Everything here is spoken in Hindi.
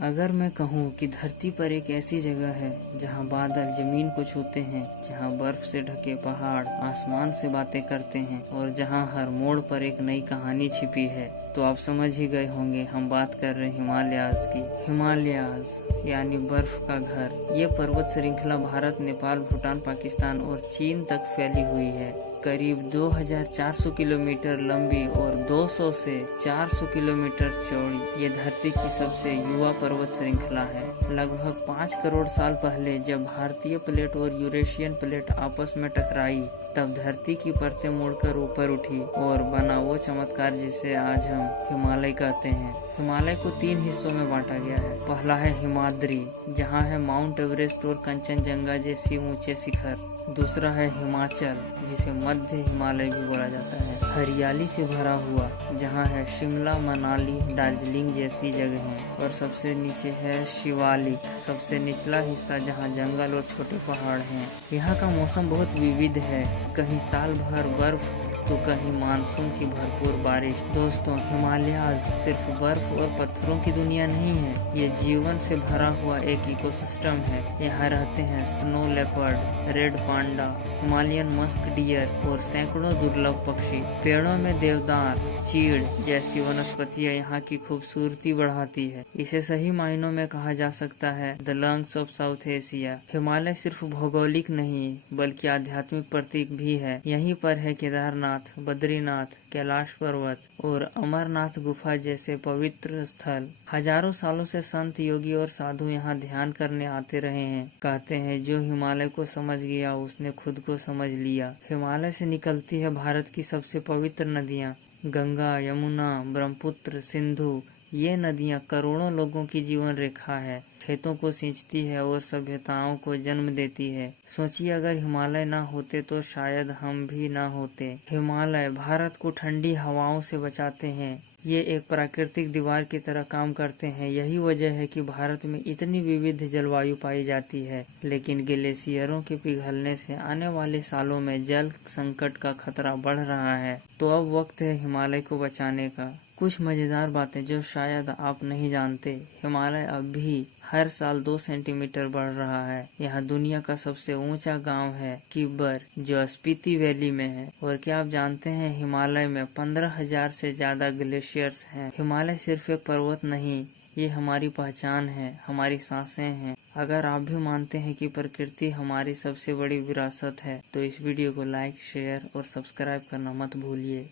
अगर मैं कहूँ कि धरती पर एक ऐसी जगह है जहाँ बादल जमीन को छूते हैं, जहाँ बर्फ से ढके पहाड़ आसमान से बातें करते हैं और जहाँ हर मोड़ पर एक नई कहानी छिपी है, तो आप समझ ही गए होंगे हम बात कर रहे हैं हिमालयाज की। हिमालयाज यानी बर्फ का घर। ये पर्वत श्रृंखला भारत, नेपाल, भूटान, पाकिस्तान और चीन तक फैली हुई है। करीब 2400 किलोमीटर लंबी और 200 से 400 किलोमीटर चौड़ी ये धरती की सबसे युवा पर्वत श्रृंखला है। लगभग 5 करोड़ साल पहले जब भारतीय प्लेट और यूरेशियन प्लेट आपस में टकराई, तब धरती की परतें मुड़कर ऊपर उठी और बना वो चमत्कार जिसे आज हम हिमालय कहते हैं। हिमालय को 3 हिस्सों में बांटा गया है। पहला है हिमाद्री, जहाँ है माउंट एवरेस्ट और कंचनजंगा जैसी ऊंचे शिखर। दूसरा है हिमाचल, जिसे मध्य हिमालय भी बोला जाता है, हरियाली से भरा हुआ, जहाँ है शिमला, मनाली, दार्जिलिंग जैसी जगहें। और सबसे नीचे है शिवालिक, सबसे निचला हिस्सा, जहाँ जंगल और छोटे पहाड़ हैं। यहाँ का मौसम बहुत विविध है, कहीं साल भर बर्फ तो कहीं मानसून की भरपूर बारिश। दोस्तों, हिमालयाज सिर्फ बर्फ और पत्थरों की दुनिया नहीं है, ये जीवन से भरा हुआ एक इकोसिस्टम है। यहाँ रहते हैं snow leopard, red panda, Himalayan musk deer और सैकड़ों दुर्लभ पक्षी। पेड़ों में देवदार, चीड़ जैसी वनस्पतियाँ यहाँ की खूबसूरती बढ़ाती है। इसे सही मायनों में कहा जा सकता है the lungs of south Asia. Himalaya सिर्फ भौगोलिक नहीं बल्कि आध्यात्मिक प्रतीक भी है। यहीं पर है केदारनाथ, बद्रीनाथ, कैलाश पर्वत और अमरनाथ गुफा जैसे पवित्र स्थल। हजारों सालों से संत, योगी और साधु यहाँ ध्यान करने आते रहे हैं। कहते हैं जो हिमालय को समझ गया उसने खुद को समझ लिया। हिमालय से निकलती है भारत की सबसे पवित्र नदियाँ, गंगा, यमुना, ब्रह्मपुत्र, सिंधु। ये नदियाँ करोड़ों लोगों की जीवन रेखा है, खेतों को सींचती है और सभ्यताओं को जन्म देती है। सोचिए, अगर हिमालय ना होते तो शायद हम भी ना होते। हिमालय भारत को ठंडी हवाओं से बचाते हैं। ये एक प्राकृतिक दीवार की तरह काम करते हैं। यही वजह है कि भारत में इतनी विविध जलवायु पाई जाती है। लेकिन ग्लेशियरों के पिघलने से आने वाले सालों में जल संकट का खतरा बढ़ रहा है। तो अब वक्त है हिमालय को बचाने का। कुछ मजेदार बातें जो शायद आप नहीं जानते। हिमालय अब भी हर साल 2 सेंटीमीटर बढ़ रहा है। यहाँ दुनिया का सबसे ऊंचा गांव है किब्बर, जो स्पीति वैली में है। और क्या आप जानते हैं हिमालय में 15,000 से ज्यादा ग्लेशियर्स हैं। हिमालय सिर्फ एक पर्वत नहीं, ये हमारी पहचान है, हमारी सांसें हैं। अगर आप भी मानते हैं कि प्रकृति हमारी सबसे बड़ी विरासत है, तो इस वीडियो को लाइक, शेयर और सब्सक्राइब करना मत भूलिए।